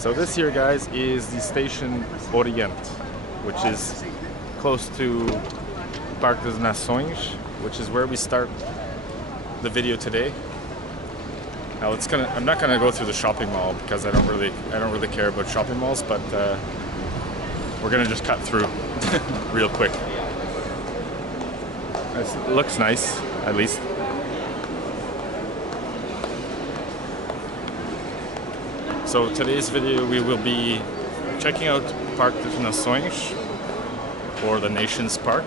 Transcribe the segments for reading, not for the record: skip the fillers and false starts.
So this here, guys, is the station Orient, which is close to Parque das Nações, which is where we start the video today. Now I'm not gonna go through the shopping mall because I don't really care about shopping malls, but we're gonna just cut through real quick. It looks nice, at least. So today's video we will be checking out Parque das Nações, or the Nations Park,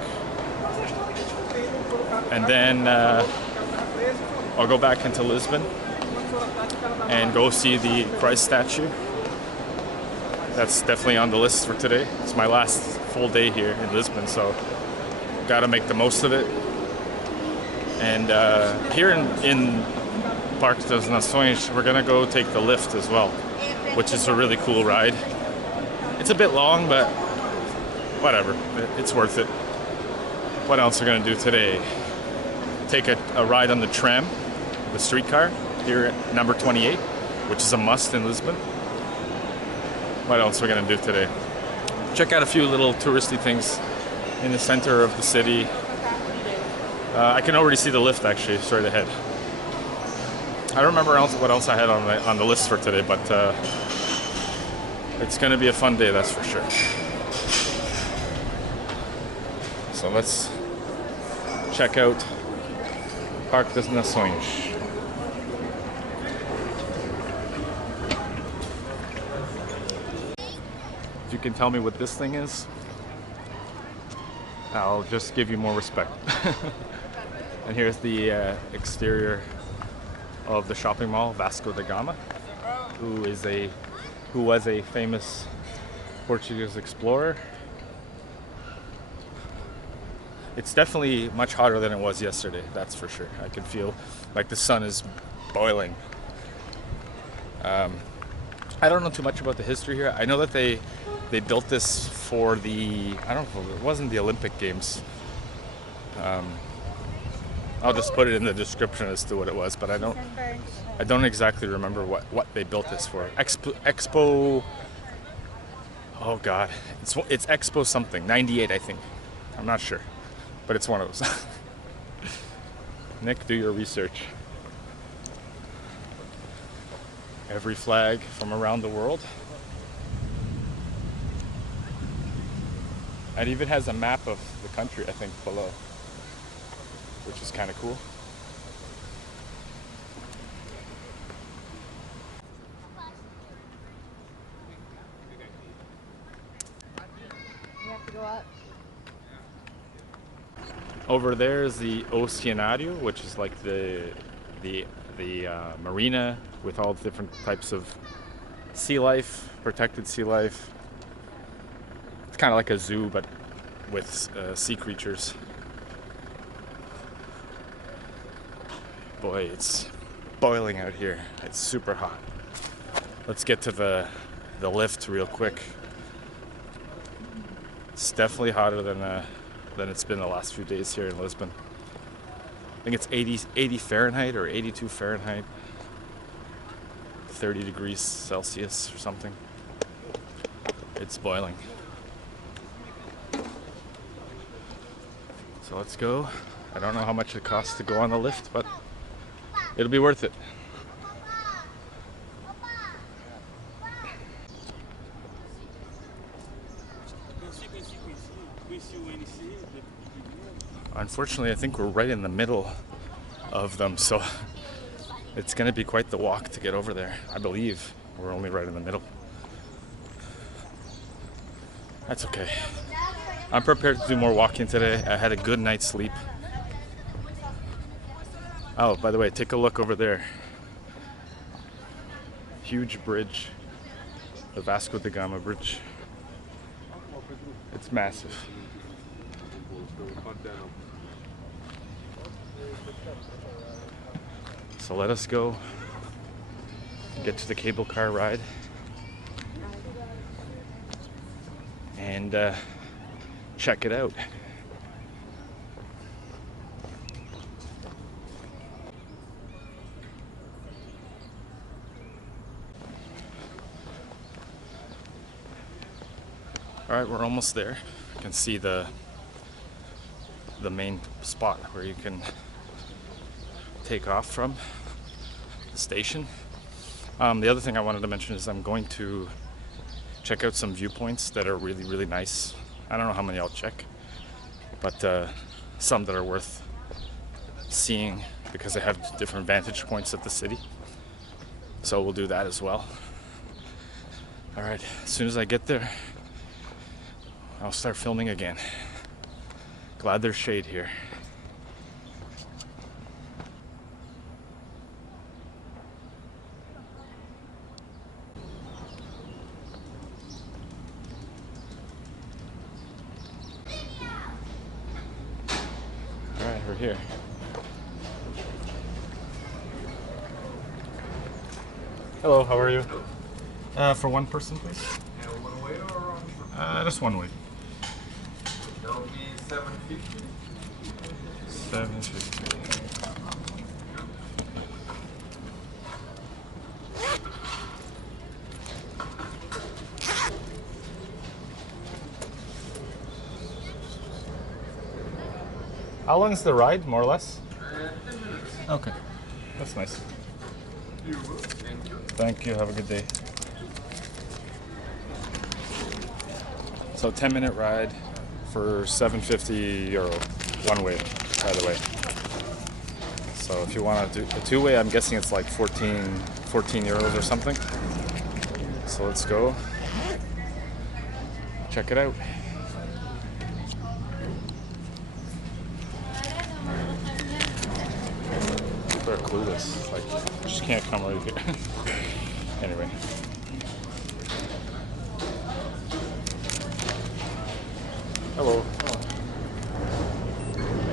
and then I'll go back into Lisbon and go see the Christ statue. That's definitely on the list for today. It's my last full day here in Lisbon, so gotta make the most of it. And here in Parque das Nações, we're gonna go take the lift as well, which is a really cool ride. It's a bit long, but whatever, it's worth it. What else are we gonna do today? Take a ride on the tram, the streetcar, here at number 28, which is a must in Lisbon. What else are we gonna do today? Check out a few little touristy things in the center of the city. I can already see the lift actually straight ahead. I don't remember what else I had on the list for today, but it's gonna be a fun day, that's for sure. So let's check out Parque das Nações. If you can tell me what this thing is, I'll just give you more respect. And here's the exterior of the shopping mall, Vasco da Gama, who was a famous Portuguese explorer. It's definitely much hotter than it was yesterday, that's for sure. I can feel like the sun is boiling. I don't know too much about the history here. I know that they built this for the, I don't know, it wasn't the Olympic Games. I'll just put it in the description as to what it was, but I don't exactly remember what they built this for. Expo, oh God, it's Expo something, 98 I think. I'm not sure, but it's one of those. Nick, do your research. Every flag from around the world. It even has a map of the country, I think, below, which is kind of cool. You have to go up. Over there is the Oceanário, which is like the marina with all the different types of sea life, protected sea life. It's kind of like a zoo, but with sea creatures. Boy, it's boiling out here. It's super hot. Let's get to the lift real quick. It's definitely hotter than it's been the last few days here in Lisbon. I think it's 80 Fahrenheit or 82 Fahrenheit, 30 degrees Celsius or something. It's boiling. So let's go. I don't know how much it costs to go on the lift, but it'll be worth it. Unfortunately, I think we're right in the middle of them, so it's going to be quite the walk to get over there. I believe we're only right in the middle. That's okay. I'm prepared to do more walking today. I had a good night's sleep. Oh, by the way, take a look over there. Huge bridge. The Vasco da Gama Bridge. It's massive. So let us go get to the cable car ride and check it out. All right, we're almost there. You can see the main spot where you can take off from the station. The other thing I wanted to mention is I'm going to check out some viewpoints that are really, really nice. I don't know how many I'll check, but some that are worth seeing because they have different vantage points at the city. So we'll do that as well. All right, as soon as I get there, I'll start filming again. Glad there's shade here. All right, we're here. Hello, how are you? For one person, please. One way or Just one way. that'll be 750. 750. How long is the ride, more or less? 10 minutes. Okay, that's nice. You will. Thank you. Thank you. Have a good day. So 10-minute ride for 750 euro, one way, by the way. So if you want to do a two-way, I'm guessing it's like 14 euros or something. So let's go. Check it out. People are clueless. Like, you just can't come right here. Anyway. Hello.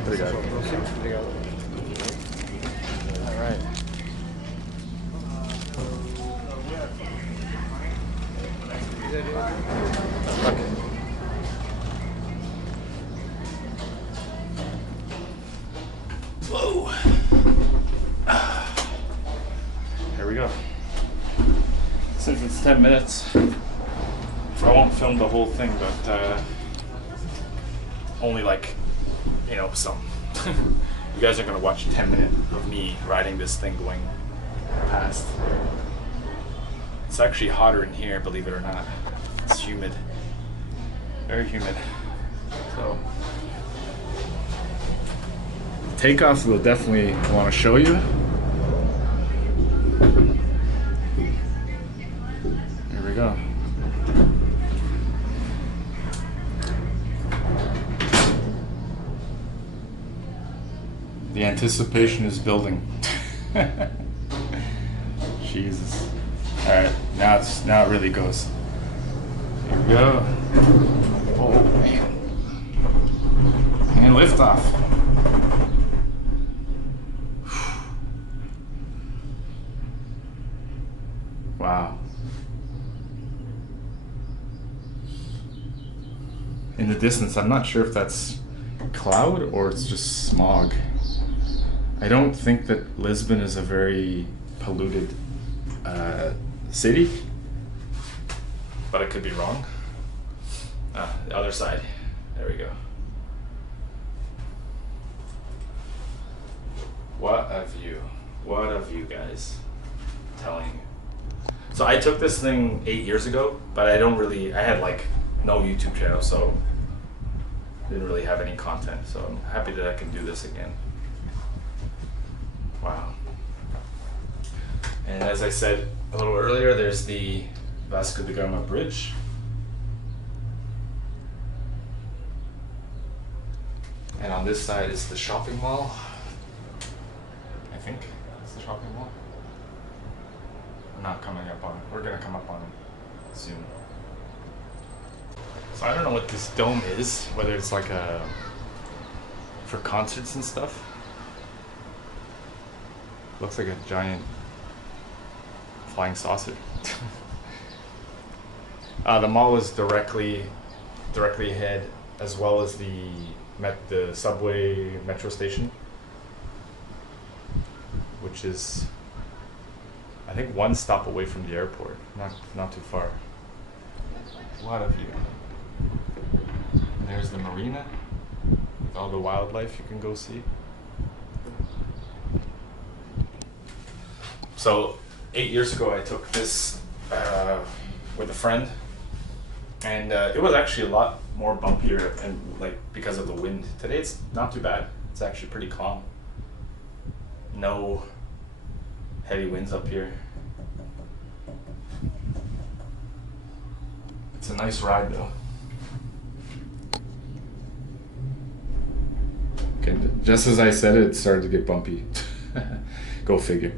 Obrigado. All right. Okay. Whoa. Here we go. Since it's 10 minutes, I won't film the whole thing, but only like, you know, some. You guys are gonna watch 10 minutes of me riding this thing going past. It's actually hotter in here, believe it or not. It's humid, very humid. So takeoff we'll definitely want to show you. Here we go. The anticipation is building. Jesus. All right, now it really goes. Here we go. Oh man. And lift off. Wow. In the distance, I'm not sure if that's cloud or it's just smog. I don't think that Lisbon is a very polluted city, but I could be wrong. The other side. There we go. What a view. What a view, guys. I'm telling you. So I took this thing 8 years ago, but I had like no YouTube channel, so didn't really have any content. So I'm happy that I can do this again. Wow. And as I said a little earlier, there's the Vasco da Gama Bridge. And on this side is the shopping mall. I think it's the shopping mall. We're not coming up on it. We're gonna come up on it soon. So I don't know what this dome is, whether it's like for concerts and stuff. Looks like a giant flying saucer. The mall is directly ahead, as well as the subway metro station, which is I think one stop away from the airport. Not too far. What a view. there's the marina with all the wildlife you can go see. So 8 years ago I took this with a friend, and it was actually a lot more bumpier and like because of the wind. Today it's not too bad. It's actually pretty calm. No heavy winds up here. It's a nice ride though. Okay, just as I said it, it started to get bumpy. Go figure.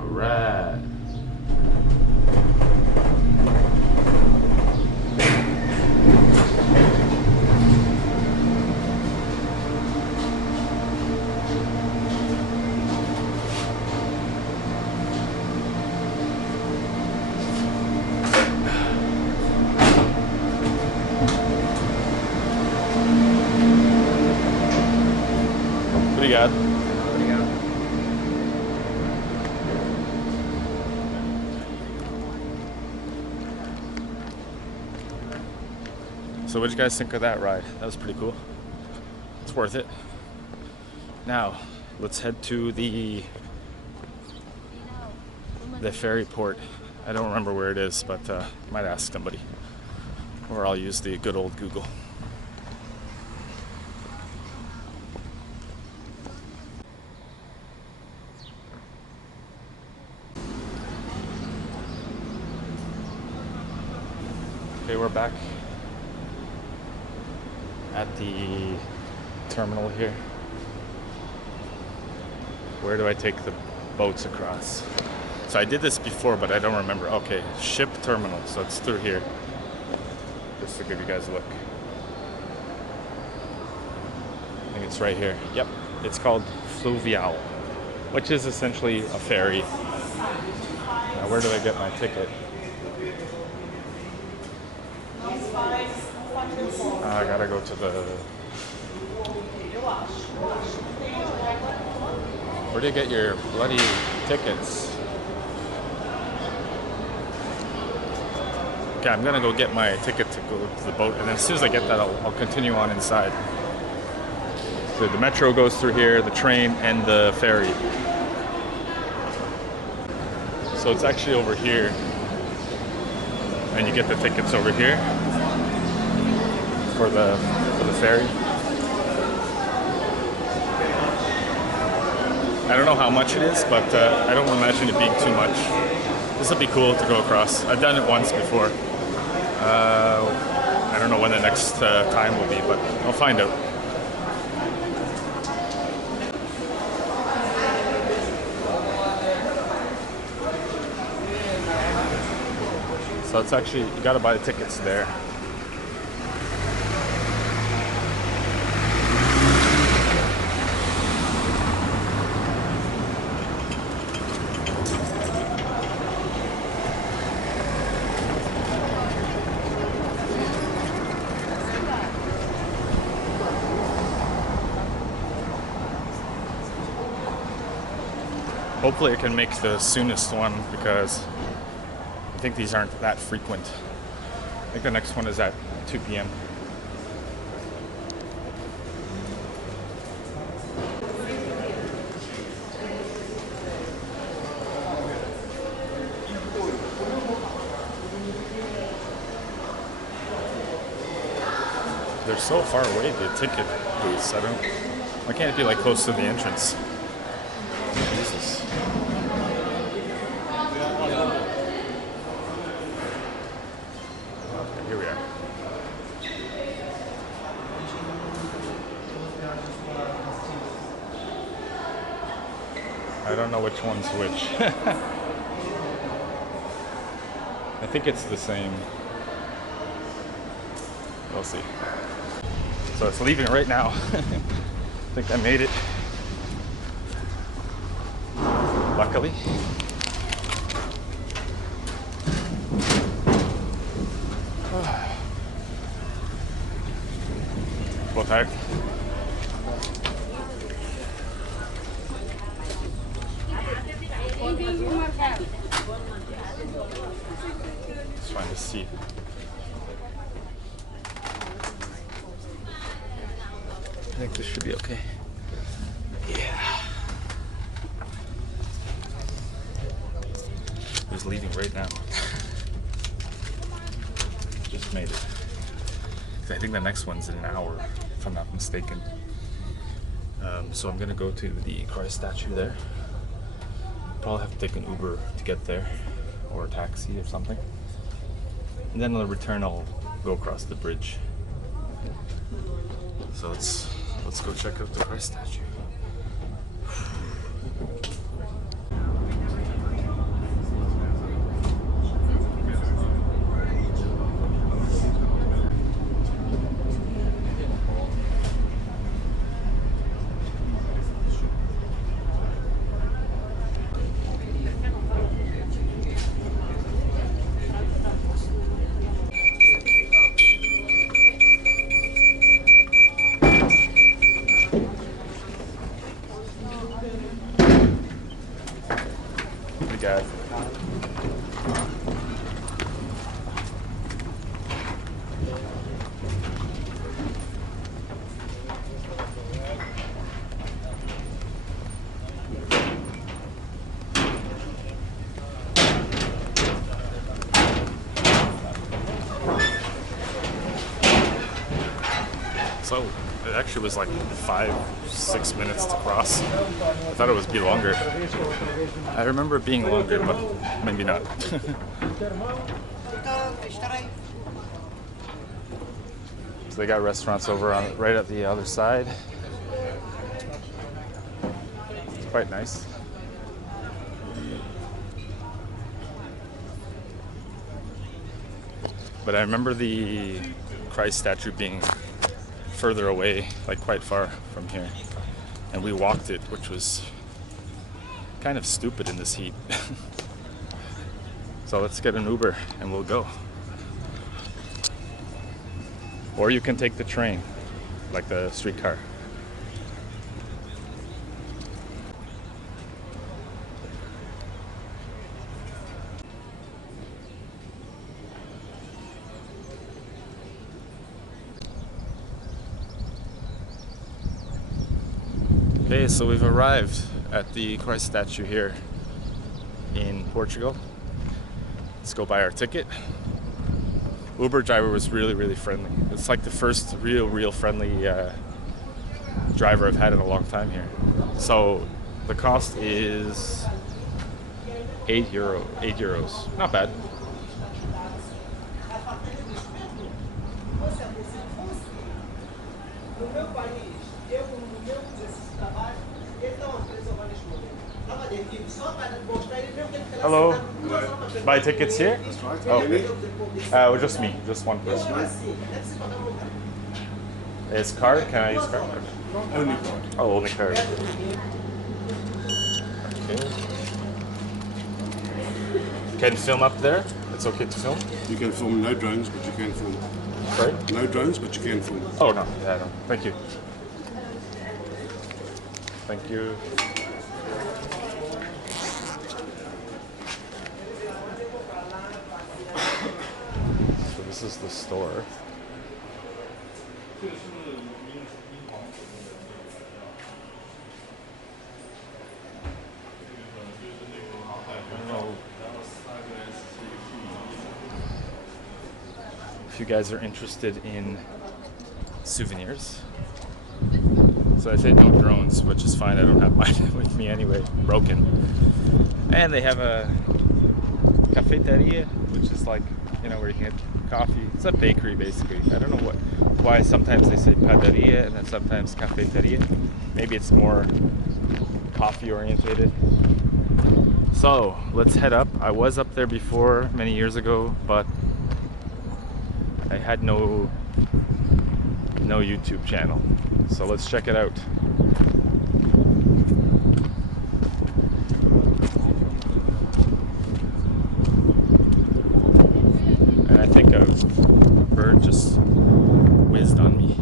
Alright. What do you got? So what did you guys think of that ride? That was pretty cool. It's worth it. Now, let's head to the ferry port. I don't remember where it is, but might ask somebody. Or I'll use the good old Google. Okay, we're back at the terminal here. Where do I take the boats across? So I did this before, but I don't remember. Okay, ship terminal, so it's through here. Just to give you guys a look. I think it's right here. Yep, it's called Fluvial, which is essentially a ferry. Now, where do I get my ticket? I gotta go to the... Where do you get your bloody tickets? Okay, I'm gonna go get my ticket to go to the boat, and then as soon as I get that, I'll continue on inside. So the metro goes through here, the train, and the ferry. So it's actually over here, and you get the tickets over here for the ferry. I don't know how much it is, but I don't imagine it being too much. This will be cool to go across. I've done it once before. I don't know when the next time will be, but I'll find out. So it's actually, you gotta buy the tickets there. Hopefully I can make the soonest one because I think these aren't that frequent. I think the next one is at 2 p.m. They're so far away, the ticket booths. Why can't it be like close to the entrance? Jesus. Okay, here we are. I don't know which one's which. I think it's the same. We'll see. So it's leaving right now. I think I made it. Luckily. Well, tired. see. I think this should be okay. Yeah. Who's leaving right now? Just made it. I think the next one's in an hour, if I'm not mistaken. So I'm gonna go to the Christ statue there. Probably have to take an Uber to get there, or a taxi or something. And then on the return, I'll go across the bridge. So let's go check out the Christ statue. Guys. So it actually was like 5-6 minutes to cross. I thought it would be longer. I remember it being longer, but maybe not. So they got restaurants over on right at the other side. It's quite nice. But I remember the Christ statue being further away, like quite far from here. And we walked it, which was kind of stupid in this heat. So let's get an Uber and we'll go. Or you can take the train, like the streetcar. Okay, so we've arrived at the Christ statue here in Portugal. Let's go buy our ticket. Uber driver was really friendly. It's like the first real friendly driver I've had in a long time here. So the cost is €8. Not bad. Hello. Buy tickets here? Okay. Just me, just one person. Is card? Can I use card? Only card. Oh, only card. Okay. Can film up there? It's okay to film? You can film no drones, but you can film. Sorry? No drones, but you can film. Oh no, yeah, I don't. Thank you. Thank you. So this is the store. If you guys are interested in souvenirs. So I said no drones, which is fine. I don't have mine with me anyway, broken. And they have a cafeteria, which is like, you know, where you can get coffee. It's a bakery basically. I don't know why sometimes they say padaria and then sometimes cafeteria. Maybe it's more coffee orientated. So let's head up. I was up there before many years ago, but I had no YouTube channel. So let's check it out. And I think a bird just whizzed on me.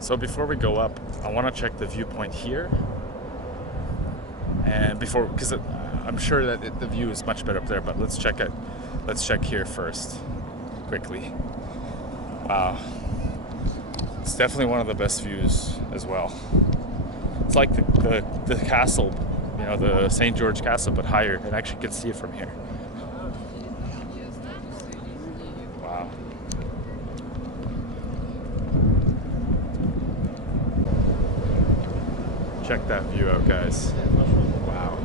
So before we go up, I want to check the viewpoint here. And because I'm sure that the view is much better up there, but let's check it. Let's check here first, quickly. Wow. It's definitely one of the best views as well. It's like the castle, you know, the St. George Castle, but higher, and I actually can see it from here. Wow. Check that view out, guys. Wow.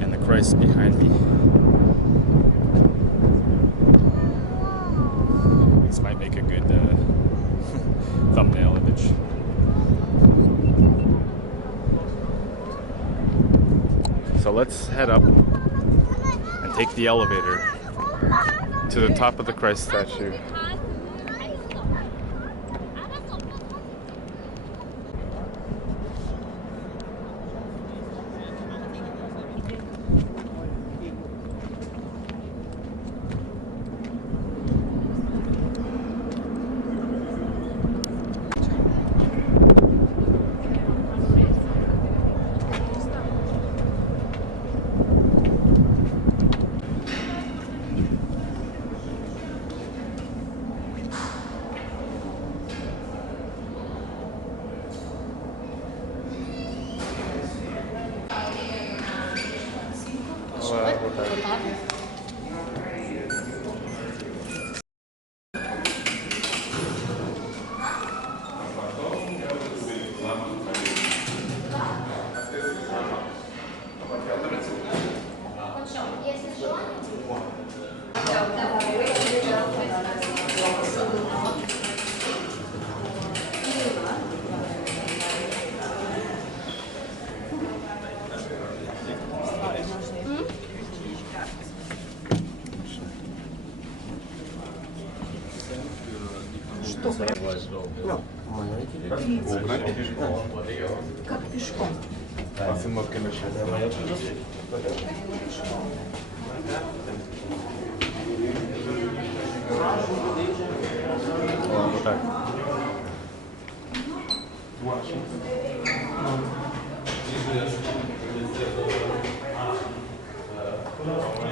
And the Christ behind me. This might make a good thumbnail image. So let's head up and take the elevator to the top of the Christ statue.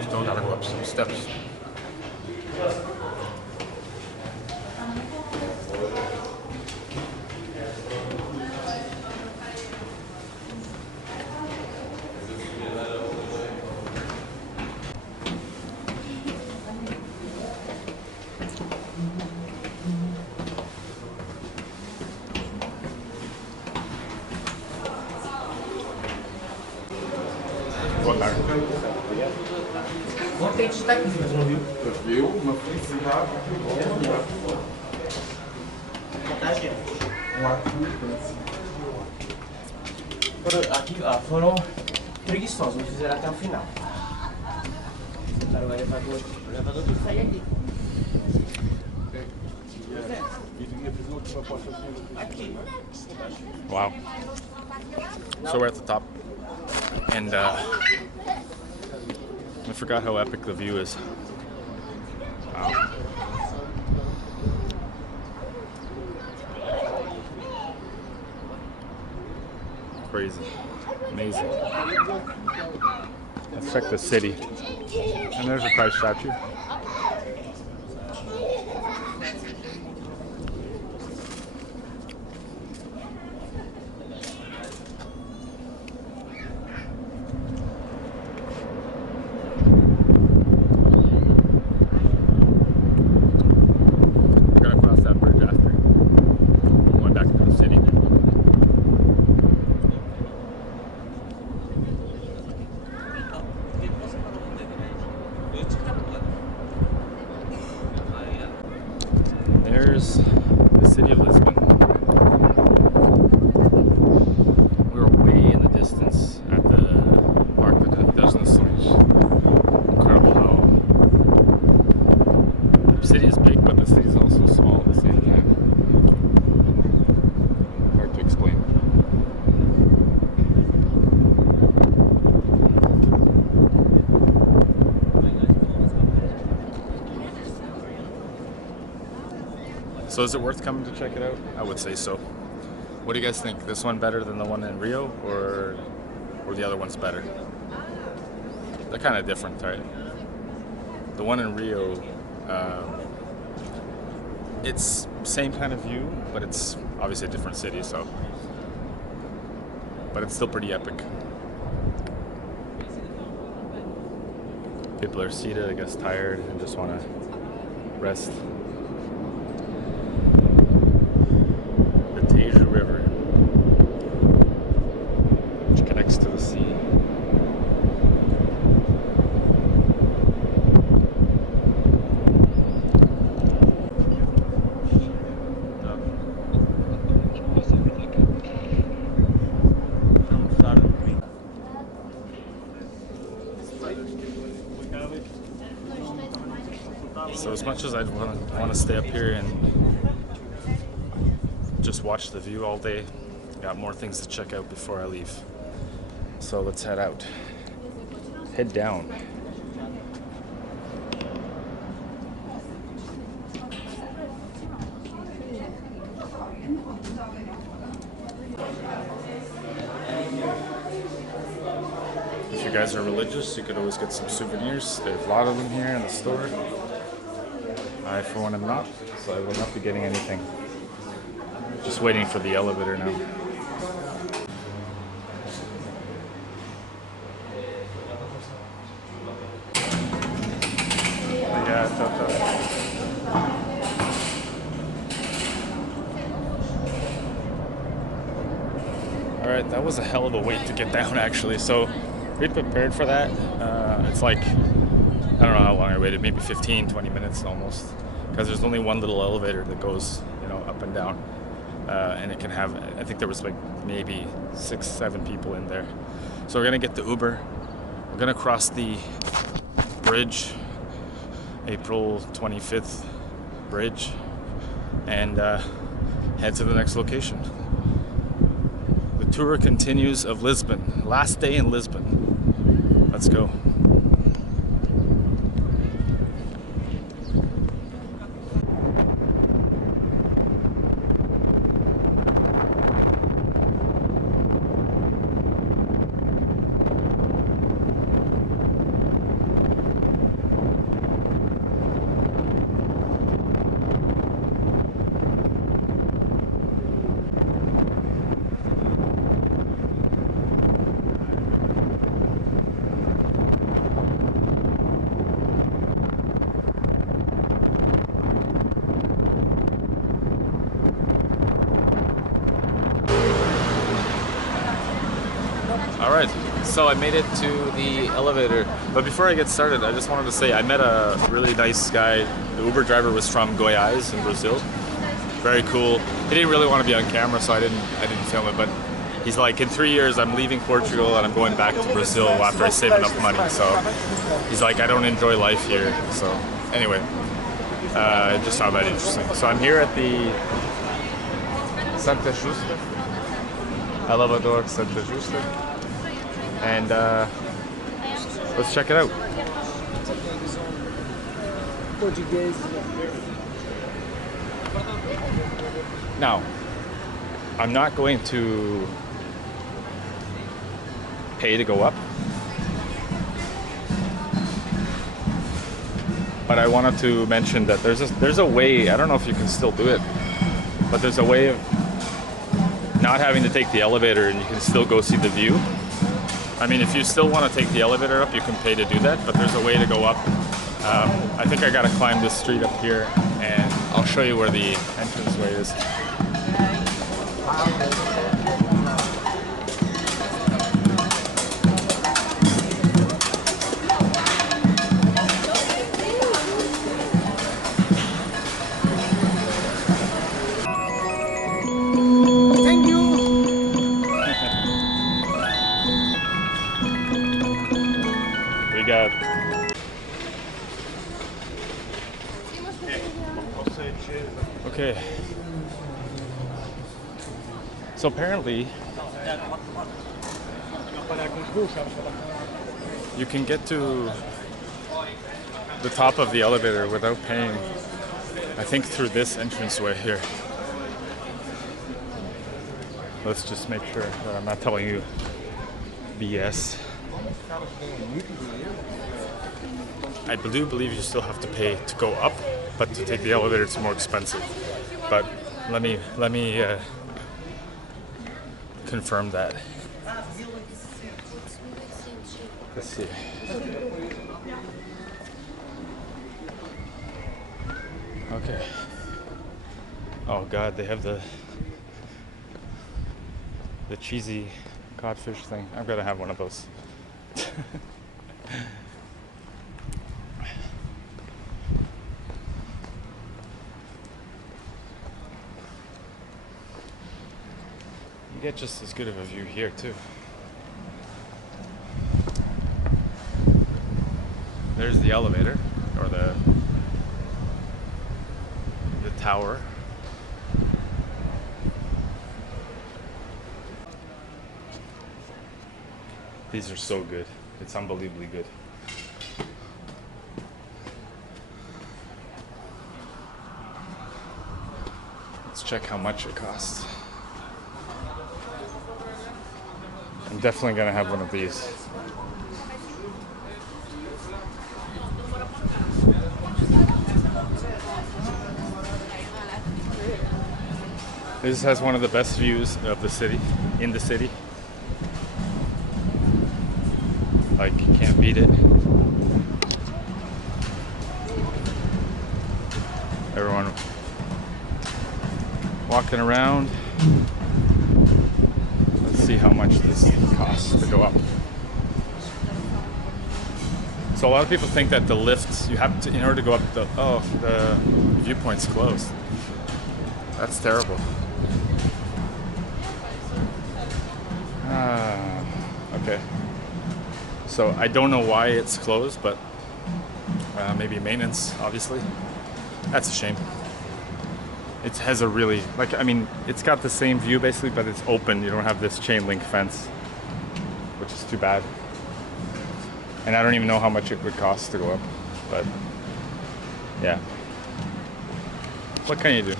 Still gotta go up some steps. Boa tarde. Contentes de estar aqui, vocês não viu? Eu, uma felicidade. Tá, gente? Aqui, ó, foram preguiçosos, não fizeram até o final. Sentaram o elevador tudo sair aqui. Aqui. Wow. So we're at the top, and I forgot how epic the view is. Wow. Crazy. Amazing. Let's check the city. And there's a Christ statue. We're gonna cross that bridge after. Going back into the city. So is it worth coming to check it out? I would say so. What do you guys think? This one better than the one in Rio, or the other one's better? They're kind of different, right? The one in Rio, it's same kind of view, but it's obviously a different city, so. But it's still pretty epic. People are seated, I guess, tired and just want to rest. The Tejo River, which connects to the sea. So as much as I'd want to stay up here and just watch the view all day, got more things to check out before I leave. So let's head out. Head down. If you guys are religious, you could always get some souvenirs. There's a lot of them here in the store. I, for one, am not, so I will not be getting anything. Just waiting for the elevator now. Alright, that was a hell of a wait to get down, actually. So we prepared for that. It's like, I don't know how long I waited, maybe 15, 20 minutes almost. Because there's only one little elevator that goes, up and down. And it can have, I think there was like maybe 6, 7 people in there. So we're gonna get the Uber. We're gonna cross the bridge, April 25th bridge, and head to the next location. The tour continues of Lisbon. Last day in Lisbon. Let's go. Alright, so I made it to the elevator. But before I get started, I just wanted to say I met a really nice guy. The Uber driver was from Goiás in Brazil. Very cool. He didn't really want to be on camera, so I didn't film it, but he's like, in 3 years I'm leaving Portugal and I'm going back to Brazil after I save enough money. So he's like, I don't enjoy life here. So anyway, I just found that interesting. So I'm here at the Santa Justa, Elevador Santa Justa. And let's check it out. Now, I'm not going to pay to go up, but I wanted to mention that there's a way. I don't know if you can still do it, but there's a way of not having to take the elevator, and you can still go see the view. I mean, if you still want to take the elevator up, you can pay to do that, but there's a way to go up. I think I gotta climb this street up here, and I'll show you where the entranceway is. Thank you. We got okay. So apparently you can get to the top of the elevator without paying I think through this entranceway here. Let's just make sure that I'm not telling you BS. I do believe you still have to pay to go up, but to take the elevator it's more expensive. But let me confirm that. Let's see. Okay. Oh God, they have the cheesy codfish thing. I'm gonna have one of those. You get just as good of a view here too. There's the elevator, or the tower. These are so good. It's unbelievably good. Let's check how much it costs. I'm definitely gonna have one of these. This has one of the best views of the city, in the city. Like, you can't beat it. Everyone walking around. Let's see how much this costs to go up. So a lot of people think that the lift, you have to, in order to go up the viewpoint's closed. That's terrible. Okay. So I don't know why it's closed, but maybe maintenance, obviously. That's a shame. It has a really, like, I mean, it's got the same view basically, but it's open. You don't have this chain link fence, which is too bad. And I don't even know how much it would cost to go up, but yeah. What can you do?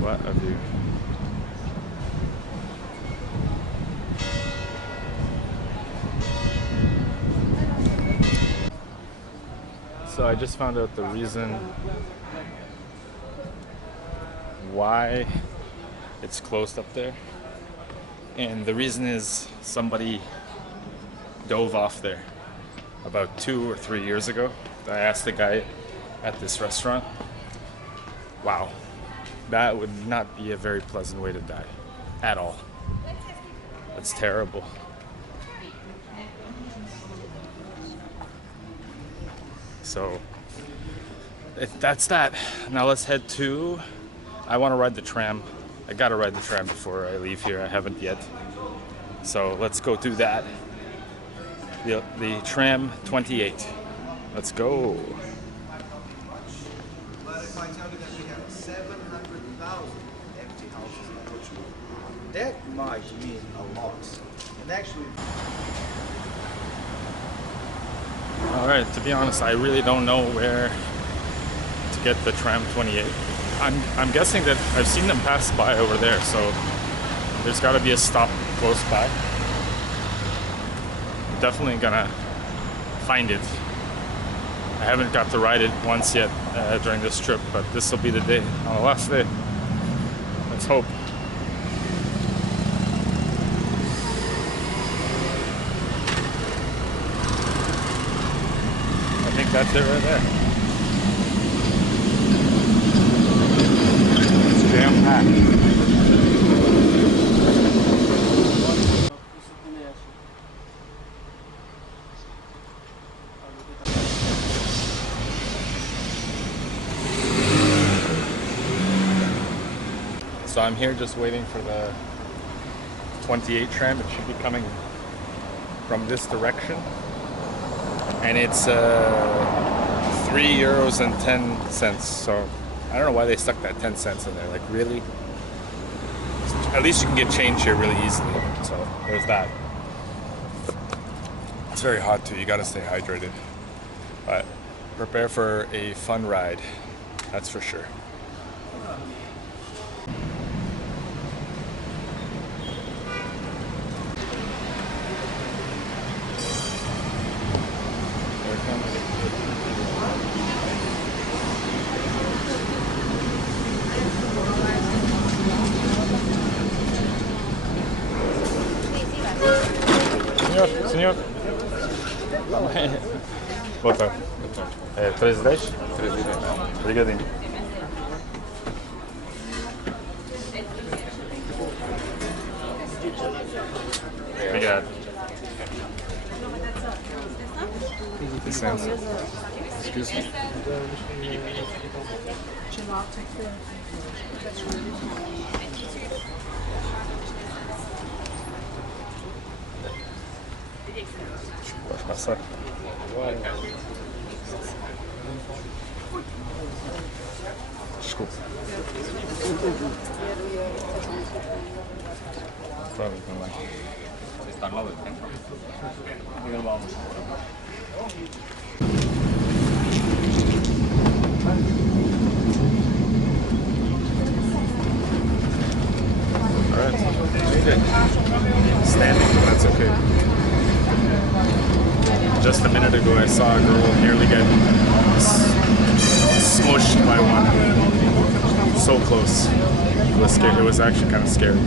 What a view. So I just found out the reason why it's closed up there. And the reason is somebody dove off there about 2 or 3 years ago. I asked the guy at this restaurant. Wow. That would not be a very pleasant way to die at all. That's terrible. So that's that. Now let's head to, I want to ride the tram. I gotta ride the tram before I leave here. I haven't yet. So let's go do that. The tram 28. Let's go. If I tell you that we have 700,000 empty houses in Portugal, that might mean a lot. And actually, All right, to be honest, I really don't know where to get the tram 28. I'm guessing that I've seen them pass by over there, so there's got to be a stop close by. I'm definitely gonna find it. I haven't got to ride it once yet during this trip, but this will be the day, on the last day. Let's hope. I think that's it right there. It's jam-packed. So I'm here just waiting for the 28 tram. It should be coming from this direction. And it's €3.10. So I don't know why they stuck that 10 cents in there. Like, really? At least you can get change here really easily. So there's that. It's very hot too. You gotta stay hydrated. But prepare for a fun ride. That's for sure. There it comes. Senhor. Boa tarde. É 13,10? 13,10. Obrigadinho. Obrigado. Licença. Excuse me. Pode passar. Desculpa. Pronto, também. Está novo? Alright. Standing, but that's okay. Just a minute ago, I saw a girl nearly get smushed by one. So close. It was scary. It was actually kind of scary.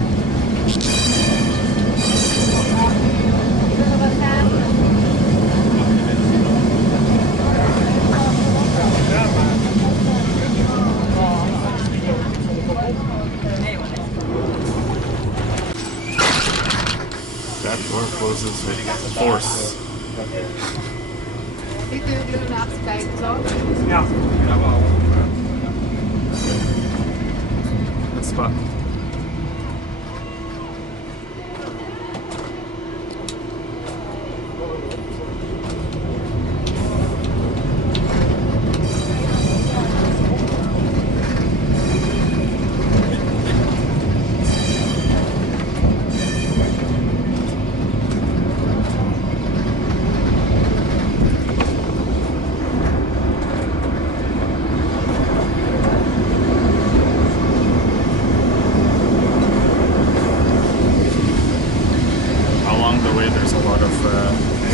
That door closes with force. Die deur naast bij het zo. Good spot. Along the way, there's a lot of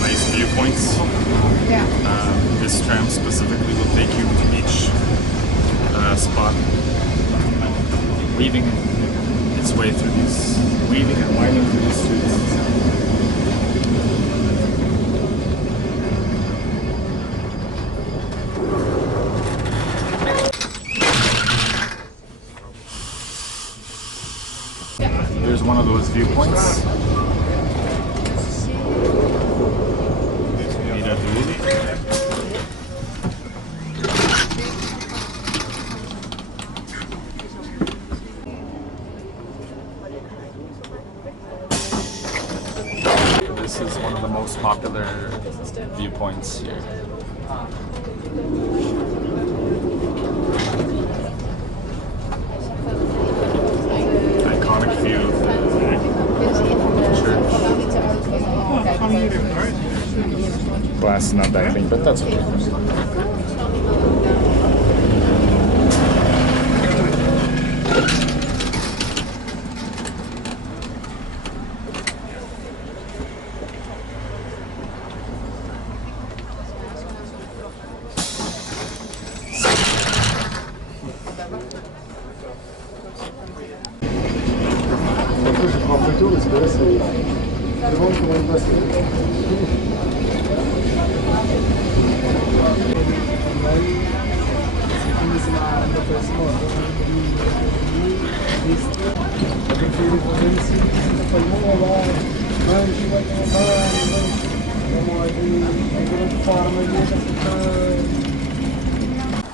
nice viewpoints. Ja. This tram specifically will take you to each spot, weaving its way through these, weaving and winding through these streets. Here's one of those viewpoints. This is one of the most popular viewpoints here. Iconic view of the church. Glass is not that clean, but that's okay.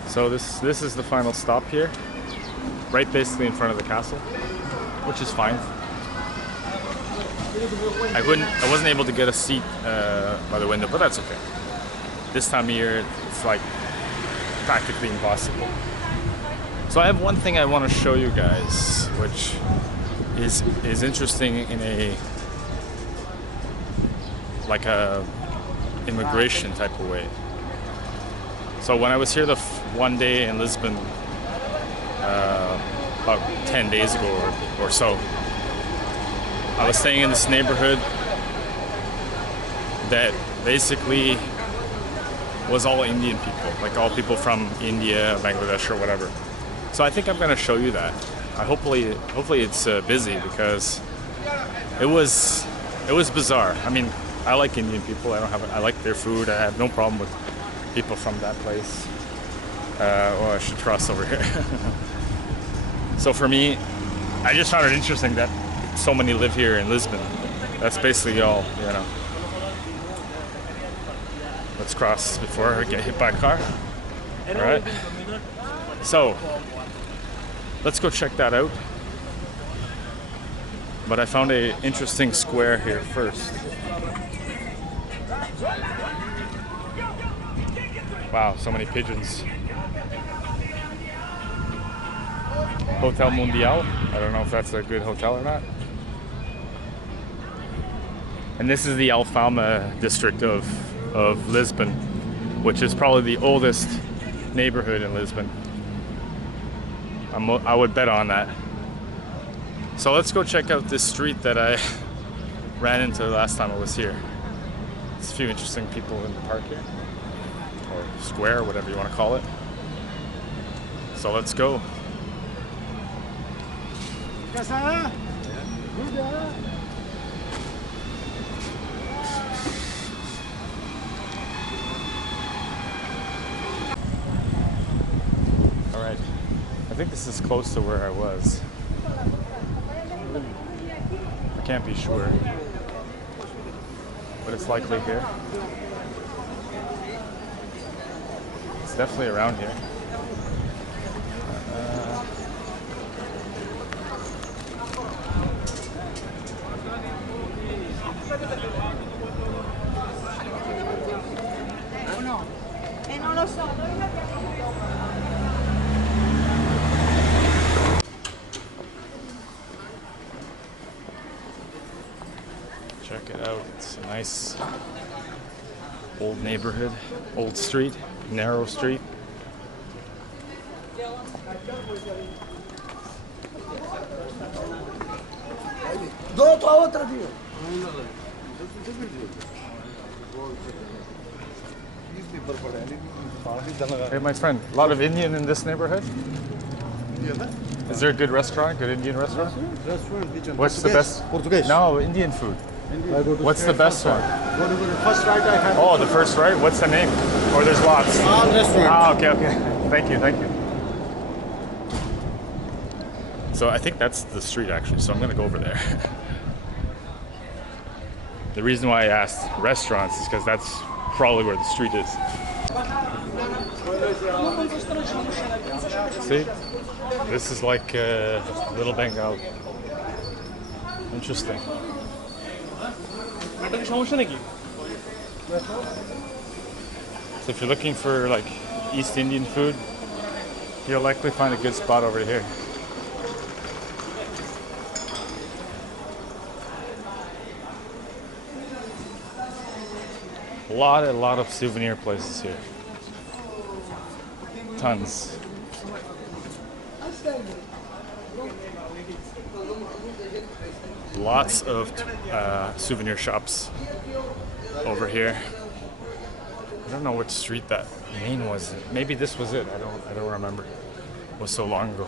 So this is the final stop here, right basically in front of the castle, which is fine. I wasn't able to get a seat by the window, but that's okay. This time of year, it's like practically impossible. So I have one thing I want to show you guys, which is interesting in a like a immigration type of way. So when I was here the one day in Lisbon, about 10 days ago or so, I was staying in this neighborhood that basically was all Indian people, like all people from India, Bangladesh, or whatever. So I think I'm gonna show you that. Hopefully it's busy, because it was bizarre. I mean, I like Indian people. I like their food. I have no problem with people from that place. Well, I should cross over here. So for me, I just found it interesting that so many live here in Lisbon. That's basically all, you know. Let's cross before I get hit by a car. All right. So let's go check that out. But I found an interesting square here first. Wow, so many pigeons. Hotel Mundial. I don't know if that's a good hotel or not. And this is the Alfama district of Lisbon, which is probably the oldest neighborhood in Lisbon. I would bet on that. So let's go check out this street that I ran into last time I was here. There's a few interesting people in the park here, or square, whatever you want to call it. So let's go. All right, I think this is close to where I was. I can't be sure, but it's likely here. It's definitely around here. Check it out. It's a nice old neighborhood, old street, narrow street. Hey, my friend, a lot of Indian in this neighborhood? Is there a good restaurant, good Indian restaurant? What's the best? Portuguese. No, Indian food. What's the best one? Go to the first right I have. Oh, the first right? What's the name? Or there's lots? All restaurant. Ah, okay. Thank you. So I think that's the street actually, so I'm gonna go over there. The reason why I asked restaurants is because that's probably where the street is. See? This is like Little Bengal. Interesting. So if you're looking for like East Indian food, you'll likely find a good spot over here. A lot of souvenir places here. Tons. Lots of souvenir shops over here. I don't know which street that main was. Maybe this was it. I don't remember. It was so long ago.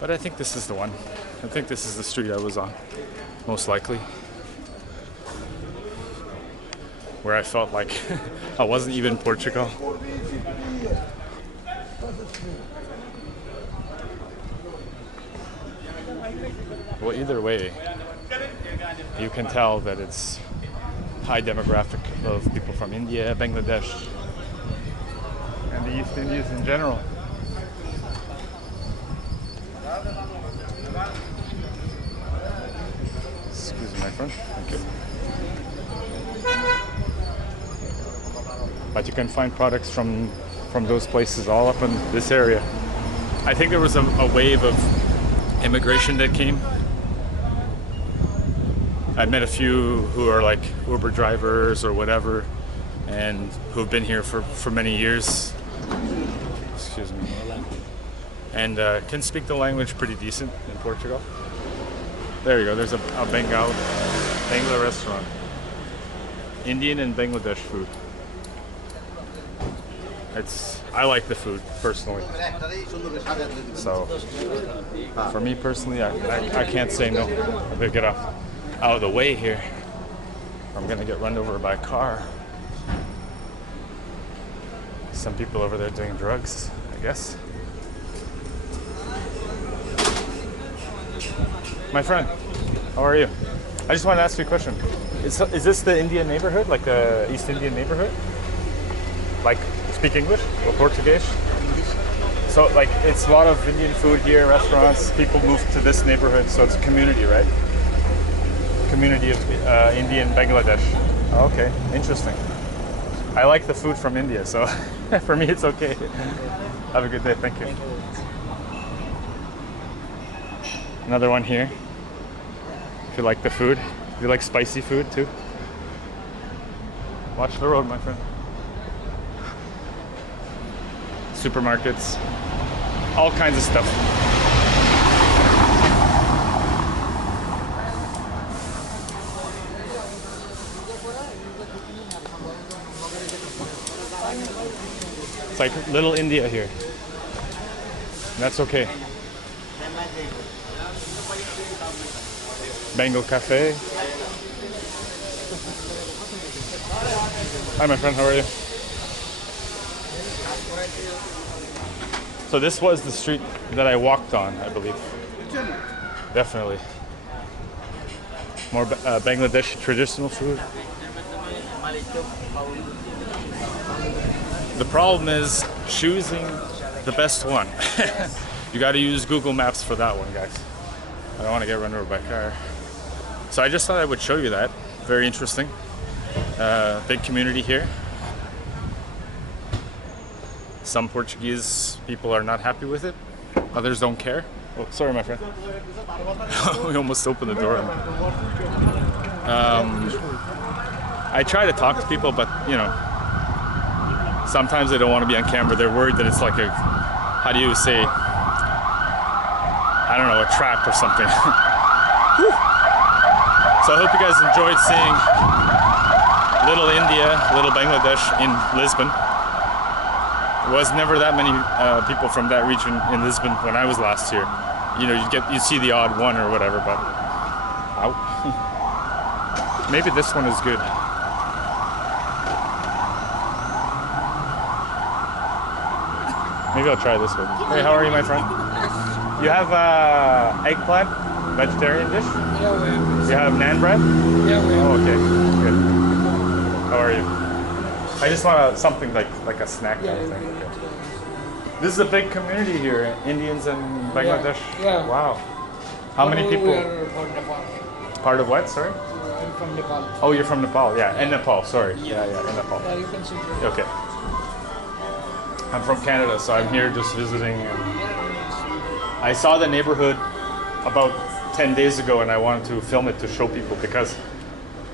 But I think this is the one. I think this is the street I was on, most likely. Where I felt like I wasn't even in Portugal. Well, either way, you can tell that it's high demographic of people from India, Bangladesh, and the East Indies in general. Excuse me, my friend. Thank you. But you can find products from from those places all up in this area. I think there was a wave of immigration that came. I met a few who are like Uber drivers or whatever, and who've been here for many years. Excuse me. And can speak the language pretty decent in Portugal. There you go, there's a Bangla restaurant. Indian and Bangladesh food. I like the food personally. So for me personally, I can't say no. I better get out of the way here. I'm gonna get run over by a car. Some people over there doing drugs, I guess. My friend, how are you? I just want to ask you a question. Is this the Indian neighborhood, like the East Indian neighborhood? Like, speak English or Portuguese? So, like, it's a lot of Indian food here, restaurants. People move to this neighborhood, so it's a community, right? Community of Indian Bangladesh. Oh, okay, interesting. I like the food from India, so for me it's okay. Have a good day, thank you. Another one here. If you like the food, if you like spicy food too. Watch the road, my friend. Supermarkets, all kinds of stuff. It's like little India here. And that's okay. Bengal Cafe. Hi, my friend, how are you? So this was the street that I walked on, I believe. Definitely. More Bangladeshi traditional food. The problem is choosing the best one. You got to use Google Maps for that one, guys. I don't want to get run over by a car. So I just thought I would show you that. Very interesting. Big community here. Some Portuguese people are not happy with it. Others don't care. Oh, sorry, my friend. We almost opened the door. I try to talk to people, but you know, sometimes they don't want to be on camera. They're worried that it's like a, how do you say, I don't know, a trap or something. So I hope you guys enjoyed seeing little India, little Bangladesh in Lisbon. There was never that many people from that region in Lisbon when I was last here. You know, you see the odd one or whatever, but ow. Maybe this one is good. Maybe I'll try this one. Hey, how are you, my friend? You have eggplant, vegetarian dish? Yeah, we You have naan bread? Yeah, we Oh, okay, good. How are you? I just want something like a snack kind of thing. Okay. This is a big community here, Indians and Bangladesh. Yeah. Wow. How many people? We are from Nepal. Part of what? Sorry. I'm from Nepal. Oh, you're from Nepal. Yeah, in Nepal. Sorry. Yeah, in Nepal. Yeah, you can see. Okay. I'm from Canada, so I'm here just visiting. I saw the neighborhood about 10 days ago, and I wanted to film it to show people because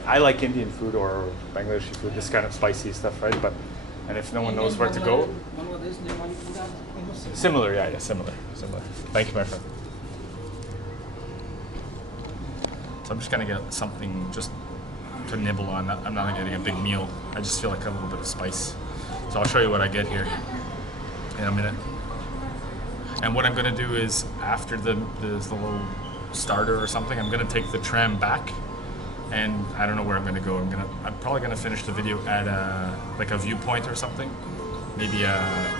I like Indian food or Bangladeshi food, this kind of spicy stuff, right? And if no one knows where to go, similar, yeah, similar. Thank you, my friend. So I'm just gonna get something just to nibble on. I'm not getting a big meal. I just feel like a little bit of spice. So I'll show you what I get here in a minute. And what I'm gonna do is after the little starter or something, I'm gonna take the tram back, and I don't know where I'm gonna go. I'm probably gonna finish the video at like a viewpoint or something. Maybe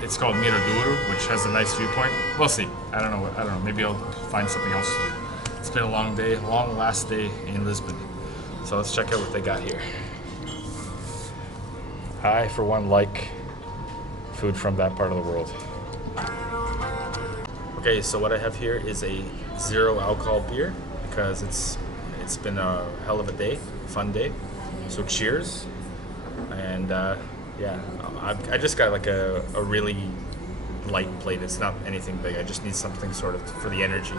it's called Miradouro, which has a nice viewpoint. We'll see. I don't know. Maybe I'll find something else to do. It's been a long day, long last day in Lisbon. So let's check out what they got here. I, for one, like food from that part of the world. Okay, so what I have here is a 0 alcohol beer because it's been a hell of a day, fun day. So cheers, and yeah, I just got like a really light plate. It's not anything big. I just need something sort of for the energy.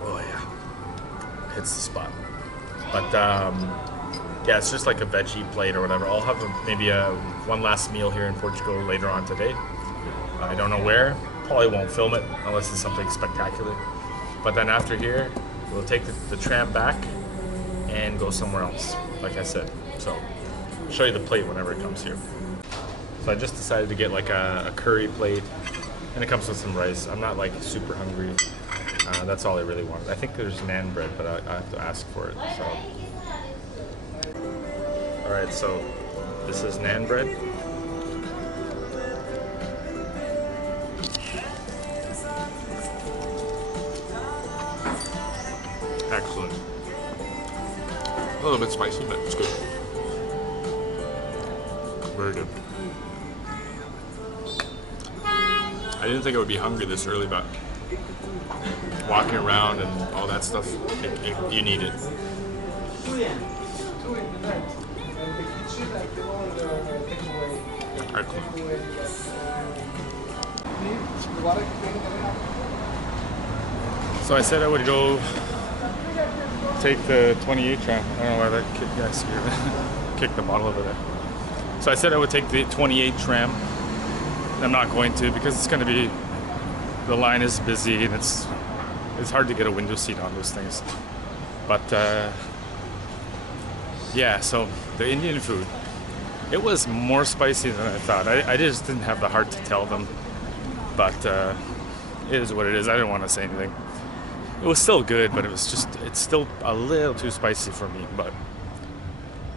Oh yeah, hits the spot. But yeah, it's just like a veggie plate or whatever. I'll have maybe one last meal here in Portugal later on today. I don't know where. Probably won't film it unless it's something spectacular. But then after here, we'll take the tram back and go somewhere else, like I said. So I'll show you the plate whenever it comes here. So I just decided to get like a curry plate, and it comes with some rice. I'm not like super hungry. That's all I really wanted. I think there's naan bread, but I have to ask for it. So, all right. So this is naan bread. Excellent. A little bit spicy, but it's good. Very good. I didn't think I would be hungry this early, but walking around and all that stuff, you need it. Excellent. So I said I would go take the 28 tram. I don't know why that kid guy kicked the bottle over there. So I said I would take the 28 tram. I'm not going to because it's going to be, the line is busy and it's hard to get a window seat on those things. But yeah, so the Indian food, it was more spicy than I thought. I just didn't have the heart to tell them, but it is what it is. I didn't want to say anything. It was still good, but it's still a little too spicy for me, but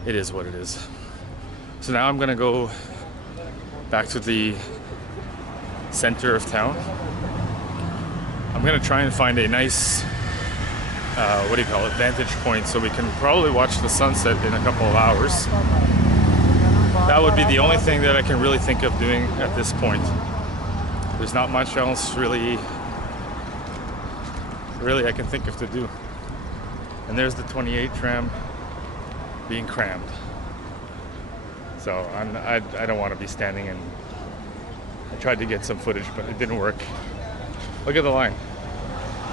it is what it is. So now I'm gonna go back to the center of town. I'm gonna try and find a nice, vantage point so we can probably watch the sunset in a couple of hours. That would be the only thing that I can really think of doing at this point. There's not much else really I can think of to do. And there's the 28 tram being crammed. So I don't want to be standing, and I tried to get some footage, but it didn't work. Look at the line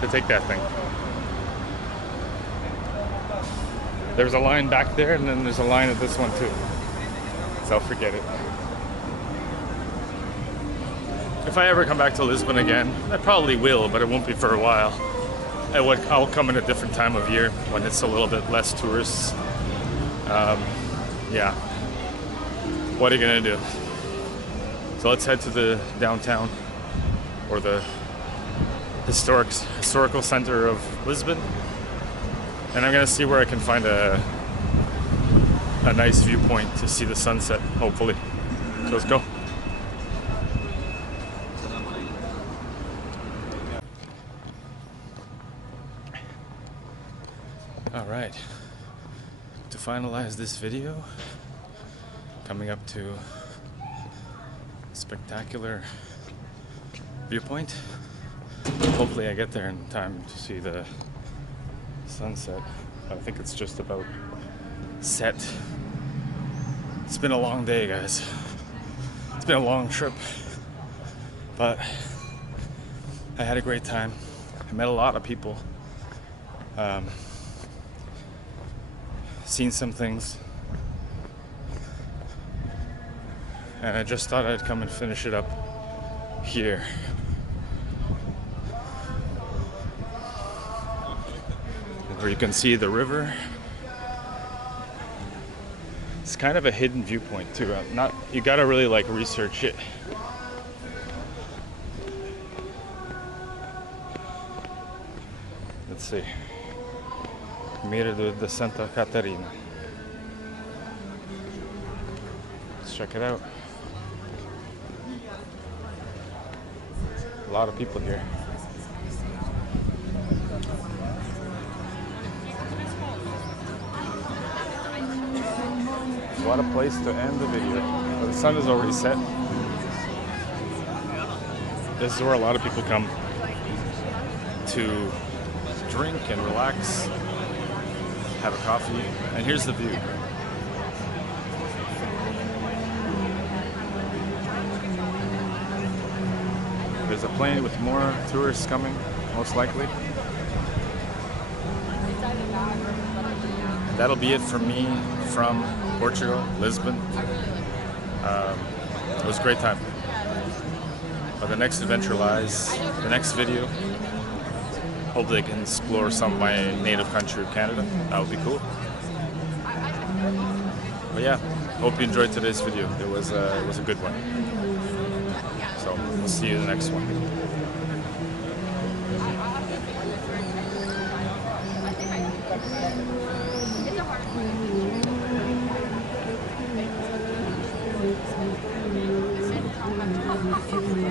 to take that thing. There's a line back there, and then there's a line at this one too. So forget it. If I ever come back to Lisbon again, I probably will, but it won't be for a while. I'll come in a different time of year when it's a little bit less tourists. Yeah. What are you gonna do? So let's head to the downtown, or the historical center of Lisbon, and I'm gonna see where I can find a nice viewpoint to see the sunset, hopefully. So let's go. All right, to finalize this video, coming up to a spectacular viewpoint. Hopefully I get there in time to see the sunset. I think it's just about set. It's been a long day, guys. It's been a long trip, but I had a great time. I met a lot of people. Seen some things, and I just thought I'd come and finish it up here. Where you can see the river. It's kind of a hidden viewpoint too. You gotta really like research it. Let's see. Mirador de Santa Catarina. Let's check it out. A lot of people here. What a place to end the video. But the sun is already set. This is where a lot of people come to drink and relax, have a coffee, and here's the view. There's a plane with more tourists coming, most likely. And that'll be it for me from Portugal, Lisbon. It was a great time. But the next adventure lies, the next video. Hopefully I can explore some of my native country of Canada. That would be cool. But yeah, hope you enjoyed today's video. It was a good one. So we'll see you in the next one. It's a hard one.